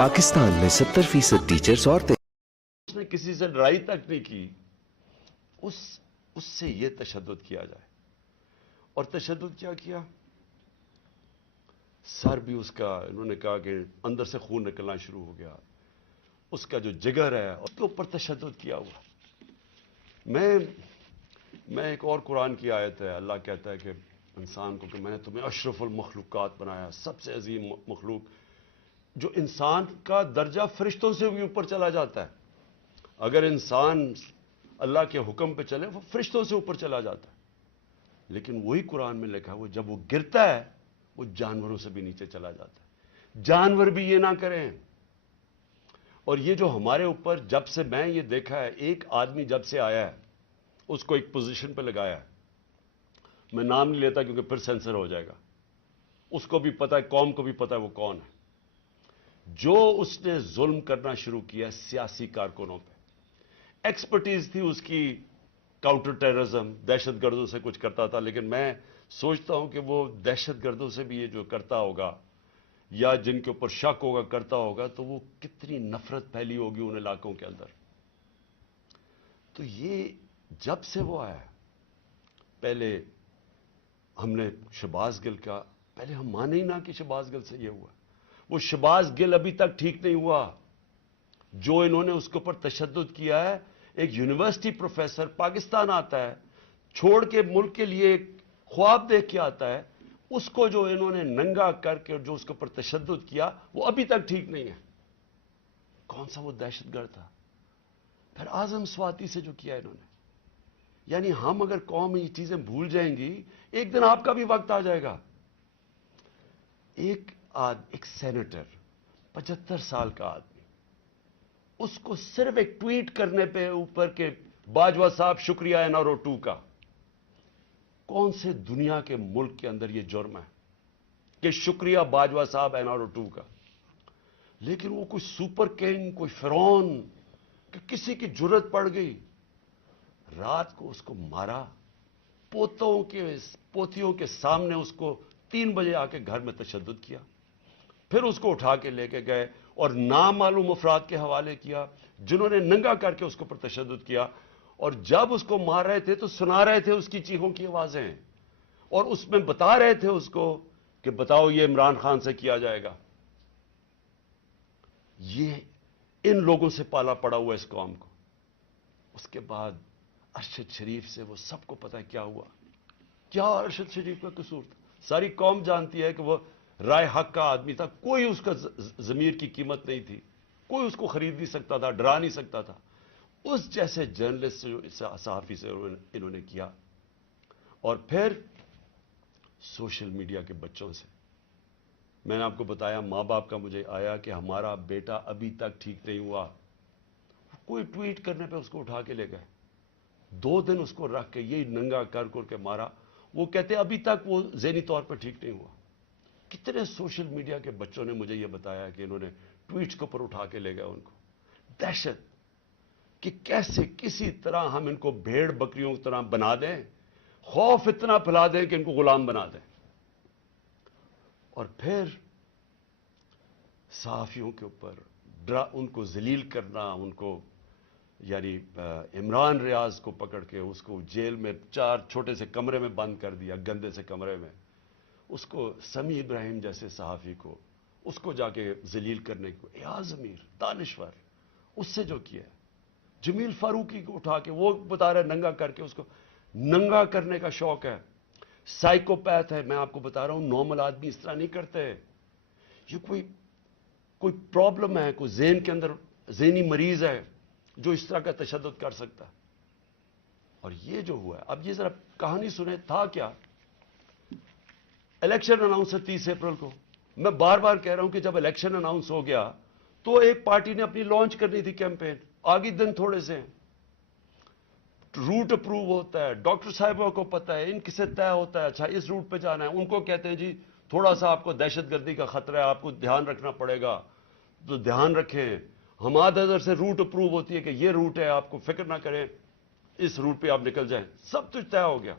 पाकिस्तान में 70% टीचर्स औरतें। उसने किसी से लड़ाई तक नहीं की, उससे ये तशद्दुद किया जाए। और तशद्दुद क्या किया? सर भी उसका, इन्होंने कहा कि अंदर से खून निकलना शुरू हो गया, उसका जो जिगर है उसके ऊपर तशद्दुद किया हुआ। मैं एक और कुरान की आयत है, अल्लाह कहता है कि इंसान को कि मैंने तुम्हें अशरफुल मखलूकात बनाया, सबसे अजीम मखलूक, जो इंसान का दर्जा फरिश्तों से भी ऊपर चला जाता है। अगर इंसान अल्लाह के हुक्म पे चले वो फरिश्तों से ऊपर चला जाता है। लेकिन वही कुरान में लिखा है वो जब वो गिरता है वो जानवरों से भी नीचे चला जाता है। जानवर भी ये ना करें। और ये जो हमारे ऊपर, जब से मैं ये देखा है, एक आदमी जब से आया है उसको एक पोजीशन पे लगाया है, मैं नाम नहीं लेता क्योंकि फिर सेंसर हो जाएगा, उसको भी पता है, कौम को भी पता है वो कौन है। जो उसने जुल्म करना शुरू किया सियासी कारकुनों पे, एक्सपर्टीज थी उसकी काउंटर टेररिज्म, दहशतगर्दों से कुछ करता था, लेकिन मैं सोचता हूं कि वो दहशतगर्दों से भी ये जो करता होगा या जिनके ऊपर शक होगा करता होगा, तो वो कितनी नफरत फैली होगी उन इलाकों के अंदर। तो ये जब से वो आया, पहले हमने शहबाज गिल का, पहले हम माने ही ना कि शहबाज गिल से ये हुआ। वो शहबाज गिल अभी तक ठीक नहीं हुआ। जो इन्होंने उसके ऊपर तशद्दुद किया है, एक यूनिवर्सिटी प्रोफेसर पाकिस्तान आता है, छोड़ के मुल्क के लिए एक ख्वाब देख के आता है, उसको जो इन्होंने नंगा करके जो उसके ऊपर तशद्दुद किया वो अभी तक ठीक नहीं है। कौन सा वो दहशतगर्द था? फिर आजम स्वाति से जो किया इन्होंने, यानी हम अगर कौम ये चीजें भूल जाएंगी, एक दिन आपका भी वक्त आ जाएगा। एक सेनेटर 75 साल का आदमी, उसको सिर्फ एक ट्वीट करने पे ऊपर के बाजवा साहब शुक्रिया एनआरओ 2 का, कौन से दुनिया के मुल्क के अंदर यह जुर्म है कि शुक्रिया बाजवा साहब एनआरओ 2 का? लेकिन वो कोई सुपर किंग, कोई फिरौन, कि किसी की जरूरत पड़ गई, रात को उसको मारा, पोतियों के सामने उसको 3 बजे आके घर में तशद्दुद किया, फिर उसको उठा के लेके गए और नामालूम अफराद के हवाले किया जिन्होंने नंगा करके उसके ऊपर तशद्दुद किया। और जब उसको मार रहे थे तो सुना रहे थे उसकी चीखों की आवाजें, और उसमें बता रहे थे उसको कि बताओ ये इमरान खान से किया जाएगा। ये इन लोगों से पाला पड़ा हुआ इस कौम को। उसके बाद अरशद शरीफ से वो सबको पता है क्या हुआ, क्या अरशद शरीफ का कसूर था। सारी कौम जानती है कि वो राय हक का आदमी था, कोई उसका जमीर की कीमत नहीं थी, कोई उसको खरीद नहीं सकता था, डरा नहीं सकता था। उस जैसे जर्नलिस्ट से, सहाफी से इन्होंने किया। और फिर सोशल मीडिया के बच्चों से, मैंने आपको बताया मां बाप का मुझे आया कि हमारा बेटा अभी तक ठीक नहीं हुआ, कोई ट्वीट करने पे उसको उठा के ले गए, 2 दिन उसको रख के यही नंगा कर के मारा। वो कहते अभी तक वो ज़हनी तौर पर ठीक नहीं हुआ। कितने सोशल मीडिया के बच्चों ने मुझे ये बताया कि इन्होंने ट्वीट्स के ऊपर उठा के ले गए उनको। दहशत कि कैसे किसी तरह हम इनको भेड़ बकरियों की तरह बना दें, खौफ इतना फैला दें कि इनको गुलाम बना दें। और फिर सहाफियों के ऊपर उनको जलील करना, उनको यानी इमरान रियाज को पकड़ के उसको जेल में 4 छोटे से कमरे में बंद कर दिया, गंदे से कमरे में। उसको समी इब्राहिम जैसे सहाफी को उसको जाके जलील करने को, एयाज अमीर दानिश्वर, उससे जो किया, जमील फारूकी को उठा के वो बता रहे नंगा करके, उसको नंगा करने का शौक है। साइकोपैथ है, मैं आपको बता रहा हूं, नॉर्मल आदमी इस तरह नहीं करते। ये कोई प्रॉब्लम है, कोई ज़हन के अंदर ज़हनी मरीज है जो इस तरह का तशद्दुद कर सकता है। और ये जो हुआ है, अब ये जरा कहानी सुने, था क्या? इलेक्शन अनाउंस है 30 अप्रैल को। मैं बार बार कह रहा हूं कि जब इलेक्शन अनाउंस हो गया तो एक पार्टी ने अपनी लॉन्च करनी थी कैंपेन, आगे दिन थोड़े से, रूट अप्रूव होता है, डॉक्टर साहिबों को पता है, इनके से तय होता है, अच्छा इस रूट पे जाना है, उनको कहते हैं जी थोड़ा सा आपको दहशतगर्दी का खतरा है, आपको ध्यान रखना पड़ेगा, तो ध्यान रखें। हमारे नजर से रूट अप्रूव होती है कि ये रूट है, आपको फिक्र ना करें, इस रूट पे आप निकल जाएं, सब कुछ तय हो गया।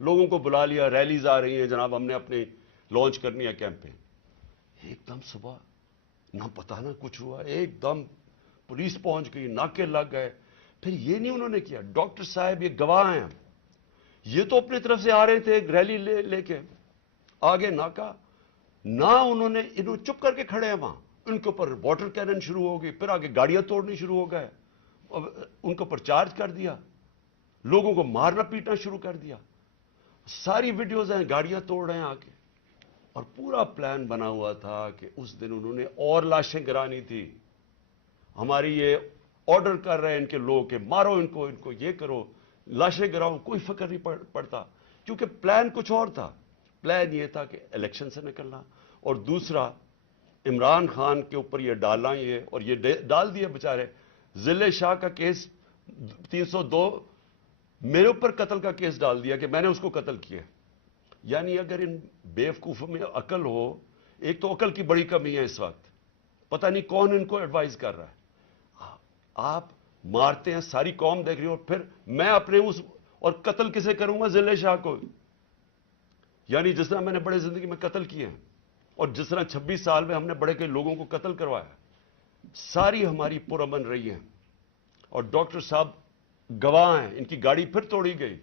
लोगों को बुला लिया, रैलीज आ रही हैं, जनाब हमने अपनी लॉन्च करनी है कैंपेन। एकदम सुबह نہ پتہ نہ کچھ ہوا، ایک دم پولیس پہنچ گئی، ناکے لگ گئے. پھر یہ نہیں انہوں نے کیا، ڈاکٹر صاحب یہ گواہ ہیں، یہ تو اپنی طرف سے آ رہے تھے ایک ریلی لے کے، آگے ناکا، نہ انہوں چپ کر کے کھڑے ہیں وہاں، ان کے اوپر واٹر کینن شروع ہو گئی، پھر آگے گاڑیاں توڑنی شروع ہو گئے، ان کے اوپر چارج کر دیا، لوگوں کو مارنا پیٹنا شروع کر دیا. ساری ویڈیوز ہیں، گاڑیاں توڑ رہے ہیں آ کے. اور پورا پلان بنا ہوا تھا کہ اس دن انہوں نے اور لاشیں گرانی تھی. ہماری یہ آرڈر کر رہے ہیں ان کے لوگ کہ مارو ان کو یہ کرو، لاشیں گراؤ، کوئی فکر نہیں پڑتا، کیونکہ پلان کچھ اور تھا. پلان یہ تھا کہ الیکشن سے نکلنا، اور دوسرا عمران خان کے اوپر یہ ڈالنا، یہ اور یہ ڈال دیا بیچارے. ضلع شاہ کا کیس 302 میرے اوپر قتل کا کیس ڈال دیا کہ میں نے اس کو قتل کیا. یعنی اگر ان بیوقوفوں میں عقل ہو، ایک تو عقل کی بڑی کمی ہے اس وقت، پتہ نہیں کون ان کو ایڈوائز کر رہا ہے. آپ مارتے ہیں، ساری قوم دیکھ رہی ہو، پھر میں اپنے اور قتل کسے کروں گا؟ ضلع شاہ کو. یعنی جس طرح میں نے بڑے زندگی میں قتل کیے ہیں، اور جس طرح 26 سال میں ہم نے بڑے کئی لوگوں کو قتل کروایا، ساری ہماری پرامن رہی ہیں. اور ڈاکٹر صاحب گواہ ہیں، ان کی گاڑی پھر توڑی گئی،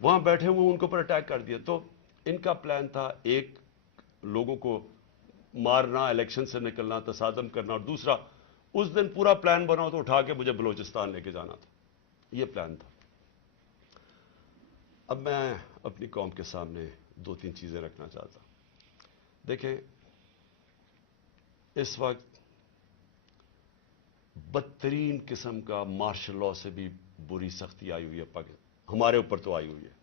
وہاں بیٹھے ہوئے ان کے اوپر اٹیک کر دیا. تو ان کا پلان تھا ایک لوگوں کو مارنا، الیکشن سے نکلنا، تصادم کرنا، اور دوسرا اس دن پورا پلان بنا تو اٹھا کے مجھے بلوچستان لے کے جانا تھا. یہ پلان تھا. اب میں اپنی قوم کے سامنے 2-3 چیزیں رکھنا چاہتا ہوں. دیکھیں، اس وقت بدترین قسم کا مارشل لاء سے بھی بری سختی آئی ہوئی ہے ہمارے اوپر تو آئی ہوئی ہے.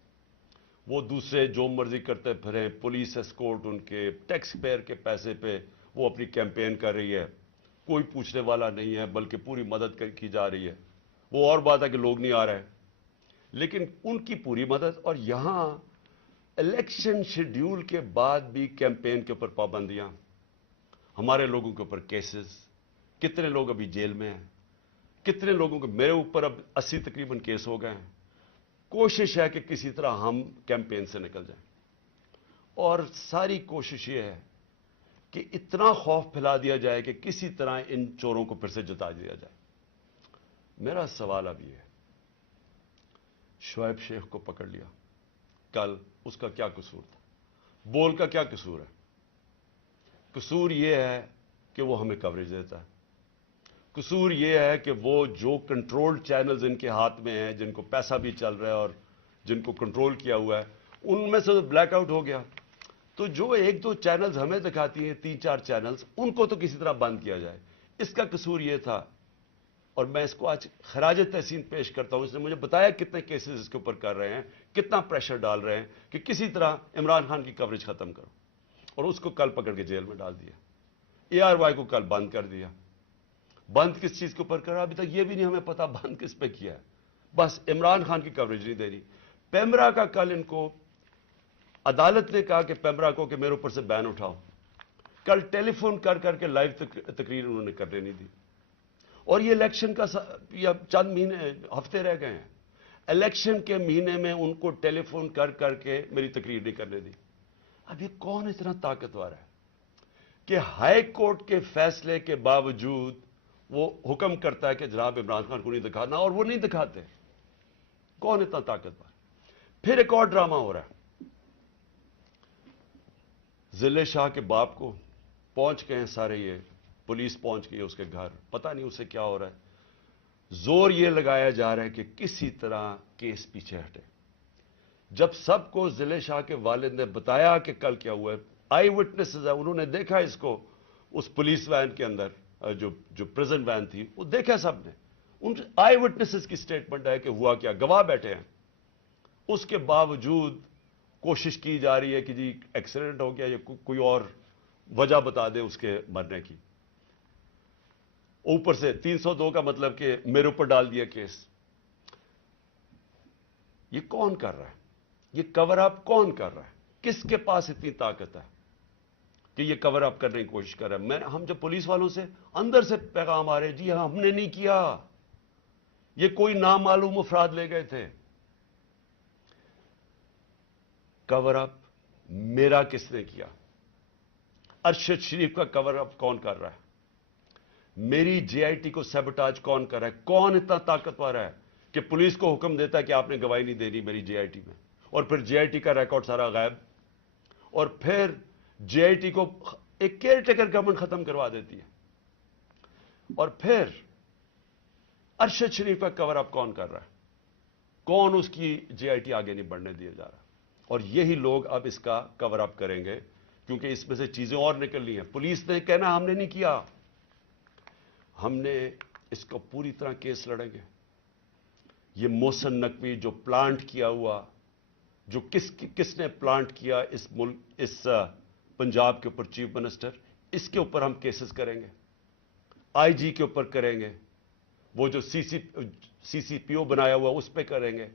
وہ دوسرے جو مرضی کرتے پھریں، پولیس اسکورٹ ان کے ٹیکس پیئر کے پیسے پہ وہ اپنی کیمپین کر رہی ہے، کوئی پوچھنے والا نہیں ہے، بلکہ پوری مدد کی جا رہی ہے. وہ اور بات ہے کہ لوگ نہیں آ رہے، لیکن ان کی پوری مدد. اور یہاں الیکشن شیڈیول کے بعد بھی کیمپین کے اوپر پابندیاں، ہمارے لوگوں کے اوپر کیسز، کتنے لوگ ابھی جیل میں ہیں، کتنے لوگوں کے، میرے اوپر اب 80 تقریباً کیس ہو گئے ہیں. کوشش ہے کہ کسی طرح ہم کیمپین سے نکل جائیں، اور ساری کوشش یہ ہے کہ اتنا خوف پھیلا دیا جائے کہ کسی طرح ان چوروں کو پھر سے جتا دیا جائے. میرا سوال اب یہ ہے، شعیب شیخ کو پکڑ لیا کل، اس کا کیا قصور تھا؟ بول کا کیا قصور ہے؟ قصور یہ ہے کہ وہ ہمیں کوریج دیتا ہے. قصور یہ ہے کہ وہ جو کنٹرول چینلز ان کے ہاتھ میں ہیں، جن کو پیسہ بھی چل رہا ہے اور جن کو کنٹرول کیا ہوا ہے، ان میں سے بلیک آؤٹ ہو گیا. تو جو 1-2 چینلز ہمیں دکھاتی ہیں، 3-4 چینلز، ان کو تو کسی طرح بند کیا جائے. اس کا قصور یہ تھا، اور میں اس کو آج خراج تحسین پیش کرتا ہوں. اس نے مجھے بتایا کتنے کیسز اس کے اوپر کر رہے ہیں، کتنا پریشر ڈال رہے ہیں کہ کسی طرح عمران خان کی کوریج ختم کرو. اور اس کو کل پکڑ کے جیل میں ڈال دیا. ARY کو کل بند کر دیا. بند کس چیز کے اوپر کر رہا ہے ابھی تک یہ بھی نہیں ہمیں پتا بند کس پہ کیا ہے. بس عمران خان کی کوریج نہیں دے رہی. پیمرا کا کل ان کو عدالت نے کہا کہ پیمرا کو کہ میرے اوپر سے بین اٹھاؤ. کل ٹیلی فون کر کے لائیو تقریر انہوں نے کرنے نہیں دی. اور یہ الیکشن کا چند مہینے، ہفتے رہ گئے ہیں. الیکشن کے مہینے میں ان کو ٹیلی فون کر کے میری تقریر نہیں کرنے دی. اب یہ کون اتنا طاقتور ہے کہ ہائی کورٹ کے فیصلے کے باوجود وہ حکم کرتا ہے کہ جناب عمران خان کو نہیں دکھانا، اور وہ نہیں دکھاتے؟ کون اتنا طاقتور؟ پھر ایک اور ڈرامہ ہو رہا ہے. ضلع شاہ کے باپ کو پہنچ گئے ہیں سارے، یہ پولیس پہنچ گئی ہے اس کے گھر، پتہ نہیں اسے کیا ہو رہا ہے. زور یہ لگایا جا رہا ہے کہ کسی طرح کیس پیچھے ہٹے. جب سب کو ضلع شاہ کے والد نے بتایا کہ کل کیا ہوا ہے، آئی وٹنسز ہیں، انہوں نے دیکھا اس کو اس پولیس وین کے اندر، جو پریزن وین تھی، وہ دیکھا سب نے. ان آئی وٹنسز کی سٹیٹمنٹ ہے کہ ہوا کیا، گواہ بیٹھے ہیں. اس کے باوجود کوشش کی جا رہی ہے کہ جی ایکسیڈنٹ ہو گیا یا کوئی اور وجہ بتا دے اس کے مرنے کی. اوپر سے 302 کا مطلب کہ میرے اوپر ڈال دیا کیس. یہ کون کر رہا ہے؟ یہ کور اپ کون کر رہا ہے؟ کس کے پاس اتنی طاقت ہے کہ یہ کور اپ کرنے کی کوشش کر رہا ہے؟ ہم جب پولیس والوں سے اندر سے پیغام آ رہے، جی ہاں ہم نے نہیں کیا، یہ کوئی نامعلوم افراد لے گئے تھے. کور اپ میرا کس نے کیا؟ अरशद शरीफ का कवर अप कौन कर रहा है? मेरी जेआईटी को सैबोटाज कौन कर रहा है? कौन इतना ताकतवर है कि पुलिस को हुक्म देता है कि आपने गवाही नहीं देनी मेरी जेआईटी में, और फिर जेआईटी का रिकॉर्ड सारा गायब, और फिर जेआईटी को एक केयरटेकर गवर्नमेंट खत्म करवा देती है, और फिर अरशद शरीफ का कवर अप कौन कर रहा है? कौन उसकी जेआईटी आगे नहीं बढ़ने दिया जा रहा? और यही लोग अब इसका कवर अप करेंगे, क्योंकि इसमें से चीजें और निकलनी है। पुलिस ने कहना हमने नहीं किया, हमने इसको पूरी तरह केस लड़ेंगे। ये मोहसिन नकवी जो प्लांट किया हुआ, जो किसने प्लांट किया इस मुल्क, इस पंजाब के ऊपर चीफ मिनिस्टर, इसके ऊपर हम केसेस करेंगे, आईजी के ऊपर करेंगे, वो जो सीसीपीओ बनाया हुआ उस पर करेंगे।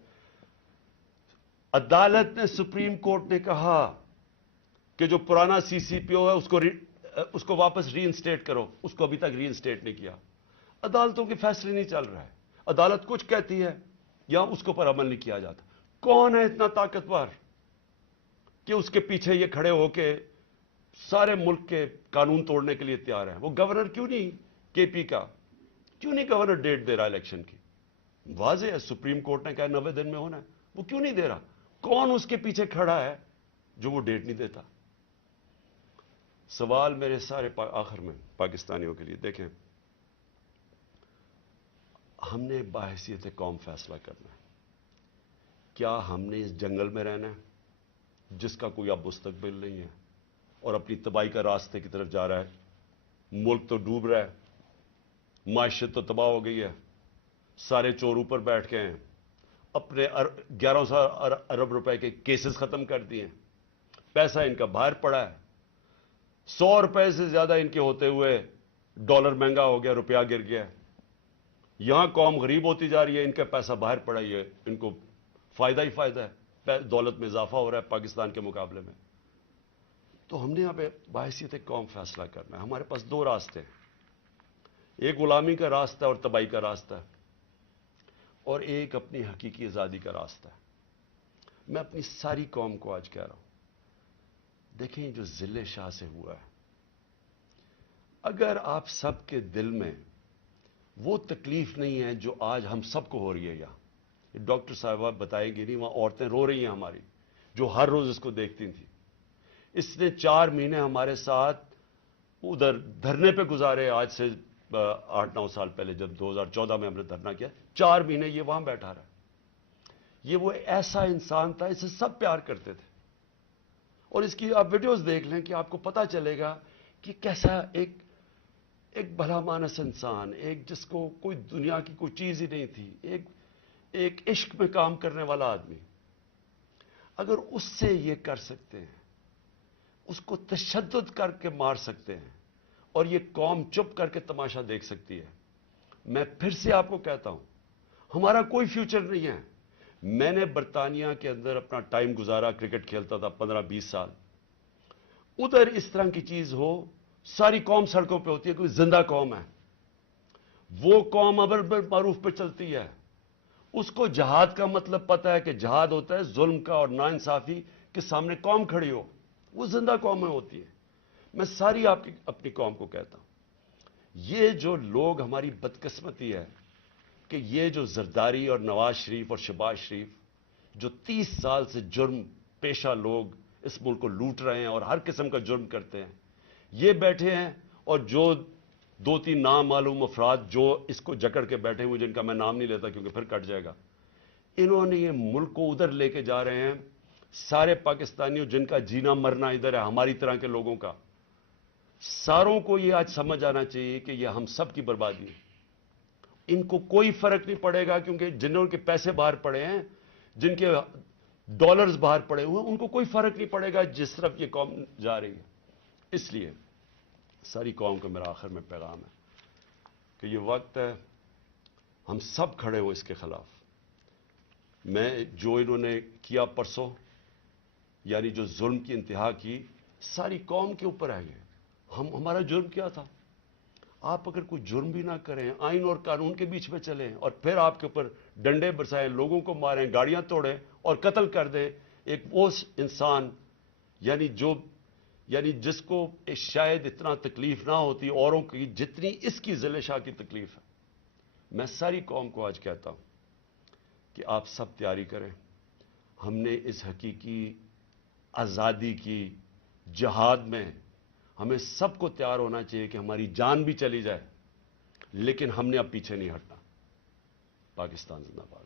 अदालत ने, सुप्रीम कोर्ट ने कहा कि जो पुराना सीसीपीओ है उसको वापस रीइंस्टेट करो, उसको अभी तक रीइंस्टेट नहीं किया। अदालतों के फैसले नहीं चल रहा है, अदालत कुछ कहती है या उसके ऊपर अमल नहीं किया जाता। कौन है इतना ताकतवर कि उसके पीछे ये खड़े होके सारे मुल्क के कानून तोड़ने के लिए तैयार है? वो गवर्नर क्यों नहीं, केपी का क्यों नहीं गवर्नर डेट दे रहा इलेक्शन की? वाज़ेह है, सुप्रीम कोर्ट ने कहा 90 दिन में होना है, वो क्यों नहीं दे रहा? कौन उसके पीछे खड़ा है जो वो डेट नहीं देता? सवाल मेरे सारे आखिर में पाकिस्तानियों के लिए, देखें, हमने बाहैसियत कौम फैसला करना है। क्या हमने इस जंगल में रहना है जिसका कोई अब मुस्तकबिल नहीं है और अपनी तबाही का रास्ते की तरफ जा रहा है? मुल्क तो डूब रहा है, माशियत तो तबाह हो गई है, सारे चोर ऊपर बैठ गए हैं, अपने 1100 अरब रुपए के केसेस खत्म कर दिए हैं, पैसा इनका बाहर पड़ा है, 100 रुपए से ज्यादा इनके होते हुए डॉलर महंगा हो गया, रुपया गिर गया। यहां कौम गरीब होती जा रही है, इनका पैसा बाहर पड़ा ही है, इनको फायदा ही फायदा है, दौलत में इजाफा हो रहा है पाकिस्तान के मुकाबले में। तो हमने यहां पे बाहैसियत कौम फैसला करना है। हमारे पास दो रास्ते हैं, एक गुलामी का रास्ता और तबाही का रास्ता है, और एक अपनी हकीकी आज़ादी का रास्ता है। मैं अपनी सारी कौम को आज कह रहा हूं, देखें जो जिले शाह से हुआ है, अगर आप सबके दिल में वो तकलीफ नहीं है जो आज हम सबको हो रही है, यहां डॉक्टर साहबा बताएंगे नहीं, वहां औरतें रो रही हैं हमारी, जो हर रोज इसको देखती थी। इसने 4 महीने हमारे साथ उधर धरने पे गुजारे, आज से 8-9 साल पहले जब 2014 में हमने धरना किया, 4 महीने ये वहां बैठा रहा। ये वो ऐसा इंसान था, इसे सब प्यार करते थे, और इसकी आप वीडियोस देख लें कि आपको पता चलेगा कि कैसा एक भला मानस इंसान, एक जिसको कोई दुनिया की कोई चीज ही नहीं थी, एक इश्क में काम करने वाला आदमी, अगर उससे ये कर सकते हैं, उसको तशद्दुद करके मार सकते हैं, और ये कौम चुप करके तमाशा देख सकती है। मैं फिर से आपको कहता हूं, हमारा कोई फ्यूचर नहीं है। मैंने बर्तानिया के अंदर अपना टाइम गुजारा, क्रिकेट खेलता था 15-20 साल। उधर इस तरह की चीज हो, सारी कौम सड़कों पे होती है, कोई जिंदा कौम है, वो कौम अमर मारूफ पे चलती है। उसको जहाद का मतलब पता है कि जहाद होता है जुल्म का और नाइंसाफी के सामने कौम खड़ी हो, वो जिंदा कौमें होती है। मैं सारी आपकी अपनी कौम को कहता हूं, ये जो लोग, हमारी बदकिस्मती है कि ये जो जरदारी और नवाज शरीफ और शहबाज शरीफ, जो 30 साल से जुर्म पेशा लोग इस मुल्क को लूट रहे हैं और हर किस्म का जुर्म करते हैं, ये बैठे हैं, और जो 2-3 नामालूम अफराद जो इसको जकड़ के बैठे हुए, जिनका मैं नाम नहीं लेता क्योंकि फिर कट जाएगा, इन्होंने ये मुल्क को उधर लेके जा रहे हैं। सारे पाकिस्तानियों जिनका जीना मरना इधर है, हमारी तरह के लोगों का, सारों को ये आज समझ आना चाहिए कि ये हम सब की बर्बादी है। इनको कोई फर्क नहीं पड़ेगा, क्योंकि जिन्होंने पैसे बाहर पड़े हैं, जिनके डॉलर्स बाहर पड़े हुए हैं, उनको कोई फर्क नहीं पड़ेगा जिस तरफ ये कौम जा रही है। इसलिए सारी कौम का मेरा आखिर में पैगाम है कि ये वक्त है हम सब खड़े हो इसके खिलाफ। मैं जो इन्होंने किया परसों, यानी जो जुल्म की इंतहा की, सारी कौम के ऊपर है। ये हमारा जुर्म क्या था? आप अगर कोई जुर्म भी ना करें, आइन और कानून के बीच में चलें, और फिर आपके ऊपर डंडे बरसाएं, लोगों को मारें, गाड़ियां तोड़ें और कत्ल कर दें एक वो इंसान, यानी जो یعنی جس کو شاید اتنا تکلیف نہ ہوتی اوروں کی جتنی اس کی ذل شاہ کی تکلیف ہے. میں ساری قوم کو آج کہتا ہوں کہ آپ سب تیاری کریں. ہم نے اس حقیقی آزادی کی جہاد میں ہمیں سب کو تیار ہونا چاہیے کہ ہماری جان بھی چلی جائے لیکن ہم نے اب پیچھے نہیں ہٹنا. پاکستان زندہ باد.